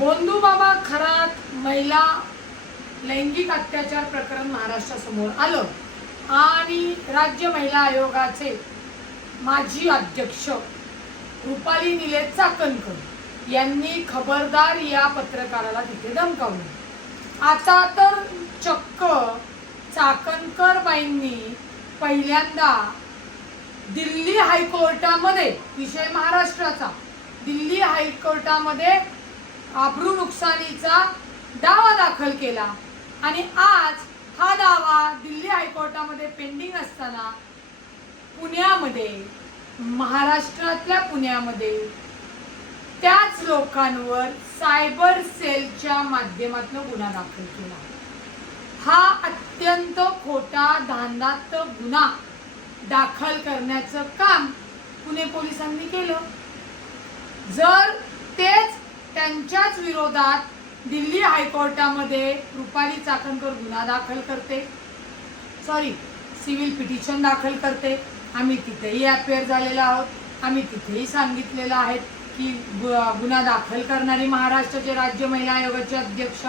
बोंधूबाबा खरात महिला लैंगिक अत्याचार प्रकरण महाराष्ट्रासमोर आलं आणि राज्य महिला आयोगाचे माजी अध्यक्ष रुपाली निलेश चाकणकर यांनी खबरदार या पत्रकाराला तिथे धमकावलं। आता तर चक्क चाकणकर बाईंनी पहिल्यांदा दिल्ली हायकोर्टामध्ये, विषय महाराष्ट्राचा, दिल्ली हायकोर्टामध्ये आबरू नुकसानीचा दावा दाखल केला आणि आज हा दावा दिल्ली हायकोर्टामध्ये पेंडिंग असताना पुण्यामध्ये, महाराष्ट्रातल्या पुण्यामध्ये त्याच लोकांवर सायबर सेलच्या माध्यमातून गुन्हा दाखल केला। हा अत्यंत खोटा धांदात गुन्हा दाखल करण्याचं काम पुणे पोलिसांनी केलं। जर तेच त्यांच्याच विरोधात दिल्ली हायकोर्टामध्ये रुपाली चाकणकर गुन्हा दाखल करते, सिव्हिल पिटिशन दाखल करते, आम्ही तिथेही अपेअर झालेलो आहोत, आम्ही तिथेही सांगितलेलं आहे की गुन्हा दाखल करणारी महाराष्ट्राचे राज्य महिला आयोगाचे अध्यक्ष,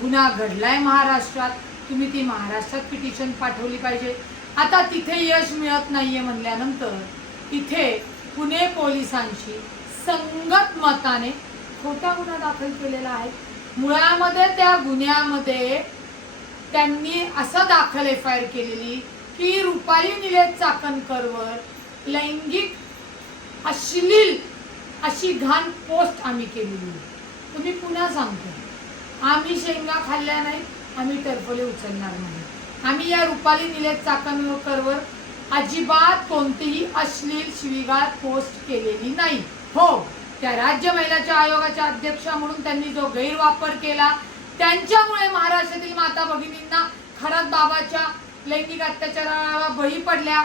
गुन्हा घडलाय महाराष्ट्रात, तुम्ही ती महाराष्ट्रात पिटिशन पाठवली पाहिजे। आता तिथे यश मिळत नाहीये म्हणल्यानंतर इथे पुणे पोलिसांशी संगत मताने खोटा गुन्हा दाखल केलेला आहे। मुळामध्ये त्या गुन्ह्यामध्ये त्यांनी असं दाखल एफआयआर केलेली की रुपाली निलेश चाकणकरवर लैंगिक अश्लील अशी घाण पोस्ट आम्ही केलेली। तुम्ही पुन्हा सांगतो, आम्ही शेंगा खाल्ल्या नाही, आम्ही टरफले उचलणार नाही, आम्ही या रुपाली निलेश चाकणकरवर अजिबात कोणतीही अश्लील शिवीगाळ पोस्ट केलेली नाही। हो, त्या राज्य महिलाच्या आयोगाच्या अध्यक्षा म्हणून त्यांनी जो गैरवापर केला त्यांच्यामुळे महाराष्ट्रातील माता भगिनींना खरात बाबाच्या लैंगिक अत्याचाराला बळी पडल्या।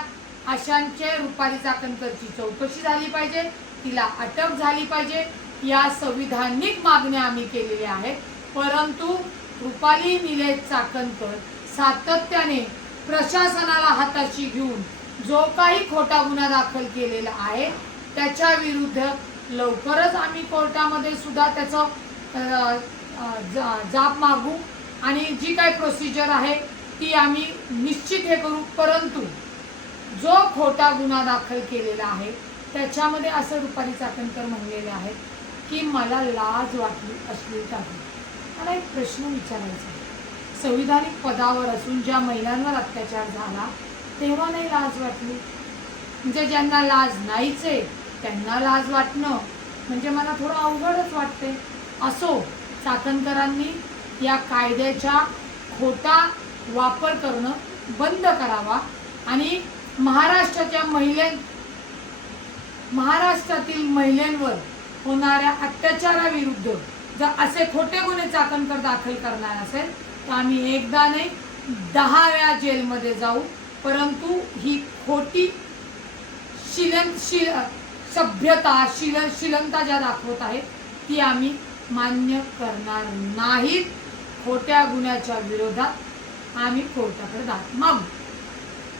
अशांचे रुपाली चाकणकरची चौकशी झाली पाहिजे, तिला अटक झाली पाहिजे, या संविधानिक मागण्या आम्ही केलेल्या आहेत। परंतु रुपाली निलेश चाकणकर सातत्याने प्रशासनाला हाताशी घेऊन जो काही खोटा गुन्हा दाखल केलेला आहे त्याच्या विरुद्ध लवकरच आम्ही कोर्टामध्ये सुद्धा त्याचं जाब मागू आणि जी काही प्रोसिजर आहे ती आम्ही निश्चित हे करू। परंतु जो खोटा गुन्हा दाखल केलेला आहे त्याच्यामध्ये असं रुपाली चाकणकर म्हणलेले आहेत की मला लाज वाटली अश्लीलता। मला एक प्रश्न विचारायचा आहे, संविधानिक पदावर असून ज्या महिलांवर अत्याचार झाला तेव्हा नाही लाज वाटली? म्हणजे ज्यांना लाज नाहीच आहे त्यांना लाज वाटणं म्हणजे मला थोडं अवघडच वाटते। असो, चाकणकरांनी या कायद्याचा खोटा वापर करणं बंद करावा आणि महाराष्ट्रातील महिलांवर होणाऱ्या अत्याचाराविरुद्ध जर असे खोटे गुन्हे चाकणकर दाखल करणार असेल तर आम्ही एकदा नाही 10 वेळा जेलमध्ये जाऊ, परंतु ही खोटी शीलता ज्या दाखवत आहेत ती आम्ही मान्य करणार नाहीत। खोट्या गुन्ह्याच्या विरोधात आम्ही कोर्टाकडे मागू।